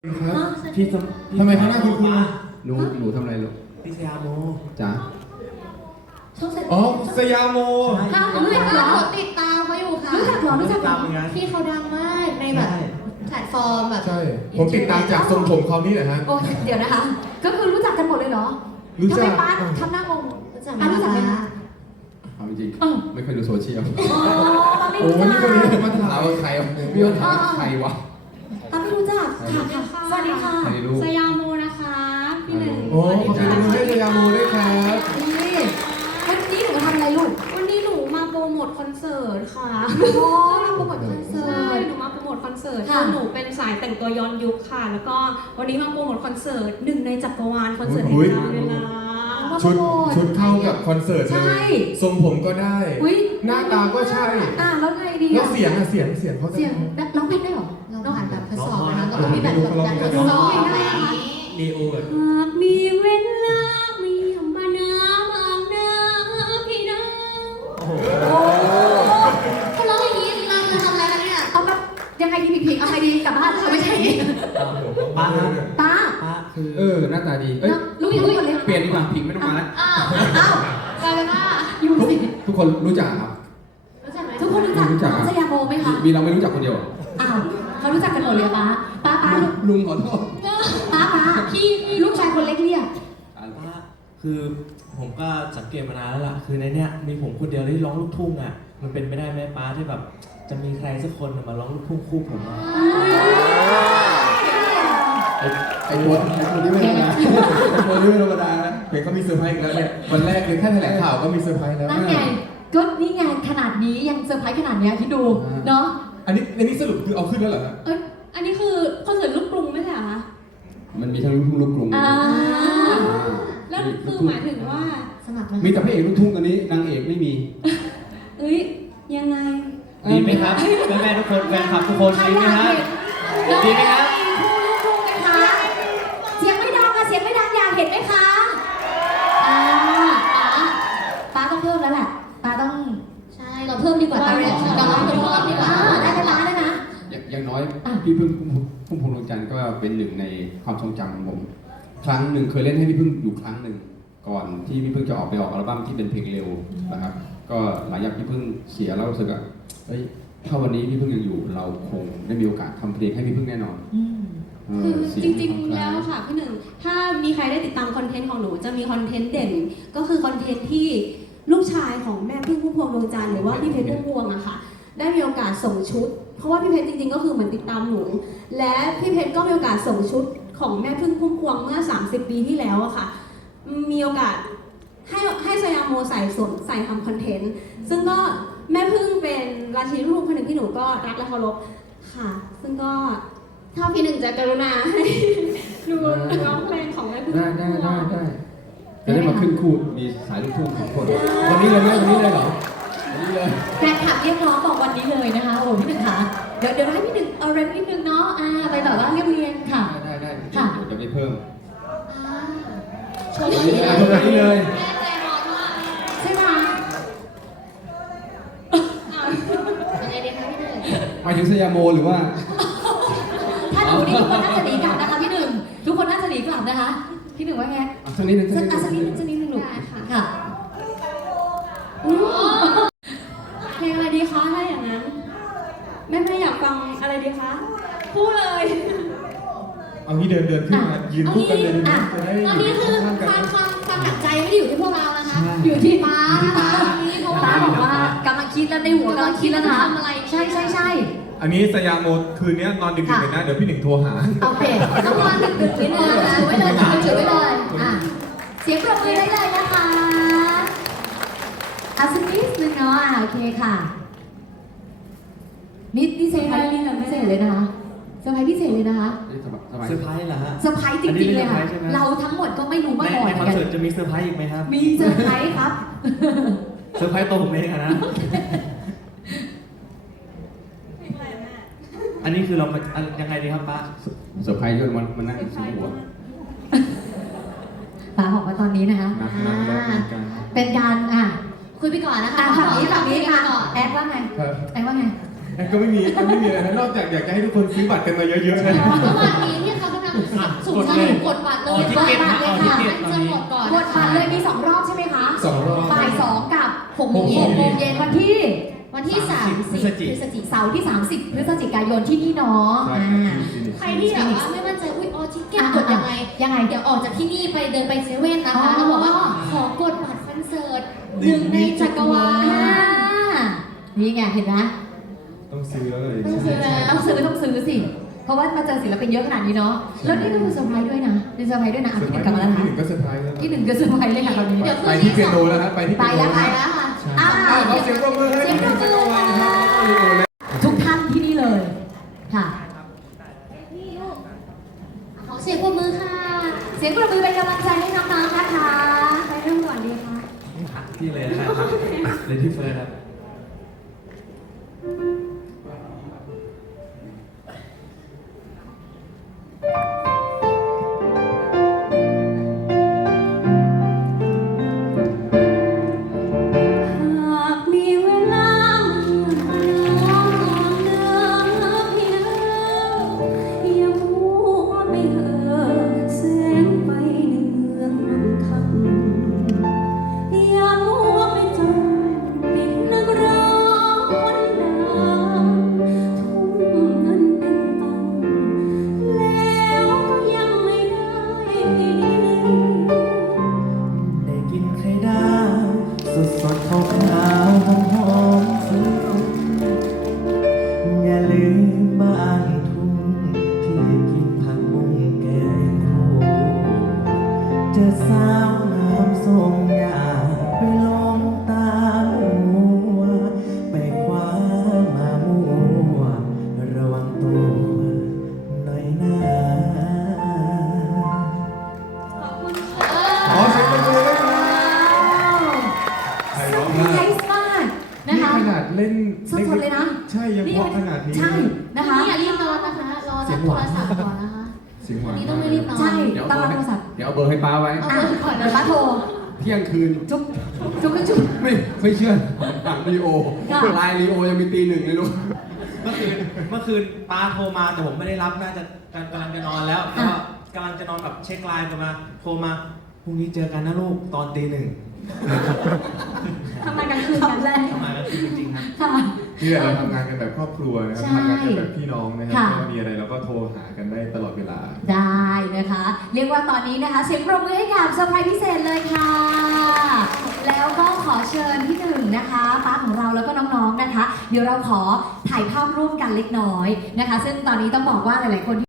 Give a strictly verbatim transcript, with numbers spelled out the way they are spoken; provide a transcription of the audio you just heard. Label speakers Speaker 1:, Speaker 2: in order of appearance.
Speaker 1: ครับ
Speaker 2: พี่
Speaker 1: ทำไมเขาหน้าคุ้นๆ
Speaker 3: หนูหนูทำอะไรลูก
Speaker 2: พี่สยามโม
Speaker 3: จ๋า
Speaker 4: ช่องเซ็น
Speaker 1: อ๋อสยามโม
Speaker 4: ค่ะรู้จักเหรอติดตามเขาอยู่ค่ะรู้จักเหรอรู้จักเหรอพี่เขาดังมากในแบบแพลตฟอร์มแบบ
Speaker 1: ใช่ ผมติดตามจากทรงผมเขานี่แหละฮะ
Speaker 4: โอ้เดี๋ยวนะคะ ก็คือรู้จักกันหมดเลยเหรอ
Speaker 1: รู้จัก
Speaker 4: ทำไมป้าทำหน้างง
Speaker 5: รู้จัก
Speaker 4: อ่ะรู้จักไหมคะ
Speaker 3: เอาจริง
Speaker 4: เออ
Speaker 3: ๆไม่ค่อยดูโซเชียล
Speaker 4: อ๋อป้าไม่
Speaker 1: โอ้
Speaker 4: รู้
Speaker 1: นี่
Speaker 4: จั
Speaker 1: คน
Speaker 4: ก
Speaker 1: นี้มาถาม
Speaker 3: ถามว่าใครวะพี่ว่าถามว่าใครวะ
Speaker 4: ป้าไม่รู้จักค่ะค่ะสวัสดีค่ะ
Speaker 3: ใครลูก
Speaker 5: สยามโมนะคะพี่หนึ่ง
Speaker 1: โอ้ขอบคุณให้สยามโมด้วยครับ
Speaker 4: นี่วันนี้หนูทำอะไรลูก
Speaker 5: วันนี้หนูมาโปรโมทคอนเสิร์ตค่ะ
Speaker 4: โอ้เราโปรโมทคอนเสิ
Speaker 5: ใช่
Speaker 4: ร์ต
Speaker 5: หนูมาโปรโมทคอนเสิร์ต
Speaker 4: ค่ะ
Speaker 5: คือหนูเป็นสายแต่งตัวย้อนยุคค่ะ แล้วก็วันนี้มาโปรโมทคอนเสิร์ตหนึ่งในจักรวาลคอนเสิร์ตแห่งกาลเวลา
Speaker 1: ชุดชุดเข้ากับคอนเสิร์ตเล
Speaker 4: ใช่
Speaker 1: ยทรงผมก็ได้
Speaker 4: อุ๊ย
Speaker 1: หน้าตาก็ใช่
Speaker 4: อ่ะแล้วไงดี
Speaker 1: แล้ว
Speaker 4: อ่ะ
Speaker 1: เสียงอะเสียงเสียงเขาจะ
Speaker 4: เสียงร้องเพลงได้เหรอ
Speaker 5: เราผ่านแบบทดสอบนะคะก็
Speaker 1: ผม
Speaker 5: มี
Speaker 1: ไม่
Speaker 5: แบบ
Speaker 1: รู้
Speaker 5: แบบ
Speaker 1: เขาร้อง
Speaker 5: การทด
Speaker 1: ยังไง
Speaker 5: สอบอะไร
Speaker 2: ดีโอแบบ
Speaker 5: หากมีเวลามีมาน้ำอาบน้ำพี่น้อง
Speaker 2: โอ้โห
Speaker 4: เขาร้องอย่างนี้เราจะทำอะไรกันเนี่ยเอาแบบยังไงดีผิดๆเอาไงดีกลับบ้านเขาไม่ใช่
Speaker 2: ป้าครับ
Speaker 4: ป้า
Speaker 2: ป้าคือ
Speaker 3: เออหน้าตาดีเอ้ย
Speaker 4: ลูกอีกลูกคนเลย
Speaker 3: เปลี่ยนดีกว่าพิงไม่ต้องมาแล้ว
Speaker 4: อ้าวอ้าวกลายเป็นว่าอยู่
Speaker 3: ทุก
Speaker 4: สิ
Speaker 3: ทุกคนรู้จักครับ
Speaker 5: รู้จักไหม
Speaker 4: ทุกคนรู้จัก
Speaker 3: รู้จัก
Speaker 4: น้องสยามโมไหมคะ
Speaker 3: มีเราไม่รู้จักคนเดียวเหรอ
Speaker 4: อ้าวเขารู้จักกันหมดเลยป้าป้าป้าลูก
Speaker 3: ลุงขอโทษ
Speaker 4: ป้าป้าพี่ลูกชายคนเล็กเรียก
Speaker 2: ป้าคือผมก็สังเกตมานานแล้วล่ะคือในเนี้ยมีผมคนเดียวที่ร้องลูกทุ่งอ่ะมันเป็นไม่ได้ไหมป้าที่แบบจะมีใครสักคนมาร้องลูกทุ่งคู่ผมอะ
Speaker 3: ไอ้ไอ้ตัวไอ้ตัวนี้ไม่ธรรมดาไอ้ตัวนี้ไม่ธรรมดานะ
Speaker 1: เห็นเขามีเซอร์ไพรส์อีกแล้วเนี่ยวันแรกเลยแค่แถลงข่าวก็มีเซอร์ไพรส์แล้ว
Speaker 4: นั่นไงก็นี่ไงขนาดนี้ยังเซอร์ไพรส์ขนาดเนี้ยคิดดูเนาะ
Speaker 1: อันนี้อันนี้สรุปคือเอาขึ้นแล้วเหรอฮะ
Speaker 5: เอ้ยอันนี้คือคอนเสิร์ตลูกกรุงไม่ใช่เหรอคะ
Speaker 3: มันมีทั้งลูกทุ่งลูกกรุง
Speaker 4: อ่า
Speaker 5: แล้วคือหมายถึงว่า
Speaker 4: สมัคร
Speaker 3: มีแต่พระเอกลูกทุ่งอันนี้นางเอกไม่มี
Speaker 5: เอ้ยยังไง
Speaker 2: ดีไหมครับแม่แม่ๆทุกคนแฟนคลับทุกคน
Speaker 4: ใคร
Speaker 2: ดีไหม
Speaker 4: อยาก
Speaker 2: ครับ
Speaker 4: เห็น
Speaker 2: ดีไหมครับ
Speaker 4: คู่ลูกทุ่งไหมคะเสียงไม่ดังอะเสียงไม่ดังอยากเห็นไหมคะอ่าป้าป้าต้องเพิ่มแล้วแหละป้าต้อง
Speaker 5: ใช่เราเพิ่มดีกว่าตาเรนเราเพิ่มดีกว่า
Speaker 4: อ่าได้ไหมป้าได้ไหม
Speaker 3: อย่างอย่างน้อยพี่พึ่งพุ่มพวงดวงจันทร์ก็เป็นหนึ่งในความทรงจำของผม ครั้งหนึ่งเคยเล่นให้พี่พึ่งอยู่ครั้งหนึ่งก่อนที่พี่พึ่งจะออกไปออกอัลบั้มที่เป็นเพลงเร็วนะครับ ก็หลังจากพี่พึ่งเสียแล้วรู้สึกว่าเฮ้ยถ้าวันนี้พี่พึ่งยังอยู่เราคงได้มีโอกาสทำเพลงให้พี่พึ่งแน่นอน
Speaker 4: อืม
Speaker 3: เอ
Speaker 5: คือ
Speaker 3: อเสีย
Speaker 5: จริง
Speaker 3: ของ
Speaker 5: ๆ
Speaker 3: ใค
Speaker 5: แล้วค่ะพี่หนึ่งถ้ามีใครได้ติดตามคอนเทนต์ของหนูจะมีคอนเทนต์เด่น ก็คือคอนเทนต์ที่ลูกชายของแม่พึ่งพุ่มพวงดวงจันทร์หรือว่าพี่เพชรพุ่มพวงอะค่ะ ได้มีโอกาสส่งชุด เพราะว่าพี่เพชรจริงๆ ก็คือเหมือนติดตามหนู และพี่เพชรก็มีโอกาสส่งชุดของแม่พึ่งพุ่มพวงเมื่อ สามสิบ ปีที่แล้วอะค่ะ มีโอกาสให้ให้สยามโมใส่สวมใส่ทำคอนเทนต์ ซึ่งก็แม่พึ่งเป็นราชินีลูกทุ่งคนหนึ่งที่หนูก็รักและเคารพค่ะ ซึ่งก็ถ้าพี่หนึ่งจะกรุณาให้ดูร้องเพลงของแม่พึ่ง
Speaker 3: ได้ได้ได้ได้จะได้มาขึ้นคู่มีสายลูกทุ่งของคนวันนี้เลยไหมวันนี้เลยเหรอวันนี้เลย
Speaker 4: แฟนคลับเรียกร้องบอกวันนี้เลยนะคะ โอ้พี่หนึ่งคะเดี๋ยวเดี๋ยวให้พี่หนึ่งเอาเรนนิดนึงเนาะอ่าไปแบบว่าเรียบเรียงค่ะ
Speaker 3: ได้ได้ได้
Speaker 4: ค่ะ
Speaker 3: เดี๋ยวจะไปเพิ่ม
Speaker 4: ชม
Speaker 3: วันนี้เอาวันนี้เลย
Speaker 4: ใช่ไหม
Speaker 5: ยังไงดีคะพี่หนึ่ง
Speaker 3: หมายถึงสยามโมหรือว่า
Speaker 4: ถ้าหนูนี่ทุกคนน่าจะหนีกลับนะคะพี่หนึ่งทุกคนน่าจะหนีกลับนะคะพี่หนึ่งว่าไง
Speaker 3: เอาสักนิดนึง
Speaker 4: สัก
Speaker 3: นิด
Speaker 4: อ่ะสักนิด
Speaker 3: นึ
Speaker 4: นึ
Speaker 3: ง
Speaker 4: งสักนิดนึงลูก
Speaker 5: ได้ค่ะ
Speaker 4: ค่ะ
Speaker 5: อืมเพลงอะไรดีคะถ้าอย่างนั้นแม่แม่อยากฟังอะไรดีคะพูดเลย
Speaker 1: เอางี้เดินเดินขึ้นมายืนคู่กันเลยนะจะได้
Speaker 5: ตอนนี้คือ
Speaker 1: ข้างๆกัน
Speaker 5: ความความความหนักใจไม่ได้อยู่ที่พวกเรานะคะ
Speaker 4: อยู่ที่ป้านะคะ
Speaker 5: เพราะ
Speaker 4: ป้า
Speaker 5: ว่า
Speaker 4: บอกว่ากำลังคิดแล้วในหัวกำลังคิดแล้วนะ
Speaker 5: ทำอะไร
Speaker 4: ใช่ใช่ใช่
Speaker 1: อันนี้สยามโมคืนนี้นอนดึกๆเลยนะเดี๋ยวพี่หนึ่งโทรหา
Speaker 4: โอเคต้องวางดึกๆไว้เลยนะถือไว้เลยถือไว้เลยอ่ะเสียงปรบมือได้เลยนะคะอ่ะสักนิดนึงเนาะอ่ะโอเคค่ะนี่นี่เซอร์ไพรส์พิเศษเลยนะคะเซอร์ไพรส์พิเศษเลยนะคะ
Speaker 3: สบายสบาย
Speaker 2: เซอร์ไพรส์เหรอฮะ
Speaker 4: เซอร์ไพรส์จริงๆเลยค่ะ
Speaker 2: อันนี้เป็นเซอร์ไพรส์ใช่ไหม
Speaker 4: เราทั้งหมดก็ไม่รู้
Speaker 2: ใน
Speaker 4: มาก่อน
Speaker 2: ใน
Speaker 4: เห
Speaker 2: ค
Speaker 4: มื
Speaker 2: อ
Speaker 4: อน นกัน
Speaker 2: เสิร์ตจะมีเซอร์ไพรส์อีกไหมครับ
Speaker 4: มีเซอร์ไพรส์ครับ
Speaker 2: เซอร์ไพรส์ตัวผมเองอะนะ อันนี้คือเรามาอันยังไงดีครับป้า
Speaker 3: เซอร์ไพรส์ยนมันมันนั่งสูงหัว
Speaker 4: ป๋าบอกว่าตอนนี้นะคะ
Speaker 3: นักนักแล้วเหมือนกัน
Speaker 4: เป็นการอ่ะ
Speaker 5: คุยไปก่อนนะคะ
Speaker 4: อ่ะฝั่งนี้ฝั่งนี้ค่ะ
Speaker 5: ก่อน
Speaker 4: แอดว่าไง
Speaker 1: ครับ
Speaker 4: แอดว่าไง
Speaker 1: ก็ไม่มีก็ไม่มีอะไรนะนอกจากอยากจะให้ทุกคนซื้อบัตรกันมาเยอะๆนะ
Speaker 5: ระหว่างนี้ที่เขากำลัง
Speaker 4: กดบัตรเลย
Speaker 2: อ๋อทิ
Speaker 4: ก
Speaker 2: เก็
Speaker 4: ด
Speaker 2: ต
Speaker 4: บัตรเลย
Speaker 2: อ๋อทิ
Speaker 4: ค่ะ
Speaker 2: เก็ต
Speaker 4: จะหมดก่อนกดบัตรเลยมีสองรอบใช่ไหมคะ
Speaker 1: สองรอบ
Speaker 4: บ่ายสองกับหกโมงเย็น
Speaker 1: หกโมงเย็น
Speaker 4: โมงเย็นวันที่
Speaker 5: วันที่สามสิบ
Speaker 2: พฤศจิกายน
Speaker 5: พฤศจิกายน
Speaker 4: เสาร์ที่ สามสิบ พฤศจิกายนที่นี่เนาะ
Speaker 1: ใช่
Speaker 4: อ่า
Speaker 1: ครับที่ฟินิกซ์
Speaker 5: ใครที่แบบว่าไม่มั่นใจอุ้ยออทิเก็ตกดยังไง
Speaker 4: ยังไง
Speaker 5: เดี๋ยวออกจากที่นี่ไปเดินไปเซเว่นนะ
Speaker 4: อ๋อ
Speaker 5: คะแล้วบอกว่าขอกดบัตรคอนเสิร์ตหนึ่งในจักรวา
Speaker 4: อ่า
Speaker 5: ล
Speaker 4: นี่ไงเห็นไหม
Speaker 1: ต้องซื้อแล้วเลย
Speaker 5: ต้องซื้อแล้ว
Speaker 4: ต้องซื้อต้องซื้อสิ เพราะว่ามาเจอศิลปินเยอะขนาดนี้เนาะ แล้วนี่ก็คือเซอร์ไพรส์ด้วยนะเป็นเซอร์ไพรส์ด้วยนะอ่ะ
Speaker 1: เซอร์
Speaker 4: พี่
Speaker 1: ไพ
Speaker 4: ห
Speaker 1: ร
Speaker 4: นึ่ง
Speaker 1: ส์
Speaker 4: กลับมาแล้วนะ
Speaker 1: ที่หนึ่งก็เซอร์ไพรส์แล้ว
Speaker 4: พี่หนึ่งก็เซอร์ไพรส์เลยค่ะตอนนี้
Speaker 5: เดี๋ยว
Speaker 1: ไปที่เปียโนแล้วครับไปที่
Speaker 4: ไป
Speaker 1: เปียโน
Speaker 4: แล้วไป
Speaker 5: ไปแล้วค่ะ
Speaker 4: อ่า
Speaker 1: อ่าขอเสียงปรบมือให้
Speaker 4: เสียงปรบมือ
Speaker 1: จักรวาลครับโอ้โหเลย
Speaker 4: ทุกท่านที่นี่เลย ค่ะ
Speaker 5: ขอเสียงปรบมือค่ะ
Speaker 4: เสียงปรบมือเป็นกำลังใจให้น้องๆนะคะ
Speaker 5: ไปเริ่มก่อนดีค่ะ
Speaker 2: ที่เลยนะครับเลยที่เฟิร์สครับ
Speaker 5: หากมีเวลาน้องก่อนเดินพี่เอ๋ยอย่ามัวไปเห่อแสงไฟในเมืองนนทันอย่ามัวไปจมเป็นนักร้องคนดังทุ่มเงินเป็นตังค์แล้วก็ยังไม่ได้ดีเลย
Speaker 2: ได้กินไข่ดาวสดสดๆขาวขาวหอมหอมๆฟุ้งๆอย่าลืมบ้านทุ่งที่กินผักบุ้งแกงคู่เจอสาวน้ำส้มอยากไปลองตามหัวไปคว้ามามัวระวังตัวหน่อยนะ
Speaker 1: ขอเสียงปรบมือด้วยครับใครร้อง
Speaker 4: ไน
Speaker 1: ได้
Speaker 4: ส์มากนะ
Speaker 1: นี่
Speaker 4: คะ
Speaker 1: ขนาดเล่น
Speaker 4: สดๆเลยนะ
Speaker 1: ใช่ยังเพราะขนาดนี้
Speaker 4: ใช่นะคะ
Speaker 5: นี่อย่ารีบนอนนะคะ รอรับโทรศัพท์ก่อนนะคะ
Speaker 1: เสียงหวา
Speaker 5: วัน
Speaker 1: น
Speaker 5: นี้ต้องไม่รีบนอน
Speaker 4: ใช่
Speaker 3: เดี๋ยว
Speaker 4: ต้อง
Speaker 3: เอา
Speaker 4: รับ
Speaker 3: เบอ
Speaker 4: โทรศัพ
Speaker 3: ร์
Speaker 4: ท์
Speaker 3: เดี๋ยวเอาเบอร์ให้ป้าไว้
Speaker 5: เอา
Speaker 4: อ่ะ
Speaker 5: เบอร์ก่อน
Speaker 4: เดี๋ยว
Speaker 5: นะ
Speaker 4: ป้าโทร
Speaker 3: เที่ยงคืน
Speaker 4: จุ๊บจุ๊บจุ๊บจุ๊บ
Speaker 3: ไม่ไม่เชื่อหลังลีโอ
Speaker 4: ค่ะ
Speaker 3: ไลน์ลีโอยังมีตีหนึ่งเลยลูก
Speaker 2: เมื่อคืนเมื่อคืนป้าโทรมาแต่ผมไม่ได้รับน่าจะกำลังจะนอนแล้วก็กำลังจะนอนแบบเช็คไลน์มาโทรมาพรุ่งนี้เจอกันนะลูกตอนตีหนึ่ง
Speaker 4: ทำงานกลางคืนกันแรก
Speaker 2: ทำไมกันจริงๆครับ
Speaker 4: ค่ะ
Speaker 1: นี่แหละเราทำงานกันแบบครอบครัวนะครับ
Speaker 4: ใช่
Speaker 1: ทำงานกันแบบพี่น้องนะครับ
Speaker 4: ค่ะ
Speaker 1: ก็มีอะไรเราก็โทรหากันได้ตลอดเวลา
Speaker 4: ได้นะคะ เรียกว่าตอนนี้นะคะ เสียงปรบมือให้กับเซอร์ไพรส์พิเศษเลยค่ะ แล้วก็ขอเชิญพี่หนึ่งนะคะป้าของเราแล้วก็น้องๆนะคะ เดี๋ยวเราขอถ่ายภาพร่วมกันเล็กน้อยนะคะ ซึ่งตอนนี้ต้องบอกว่าหลายๆคน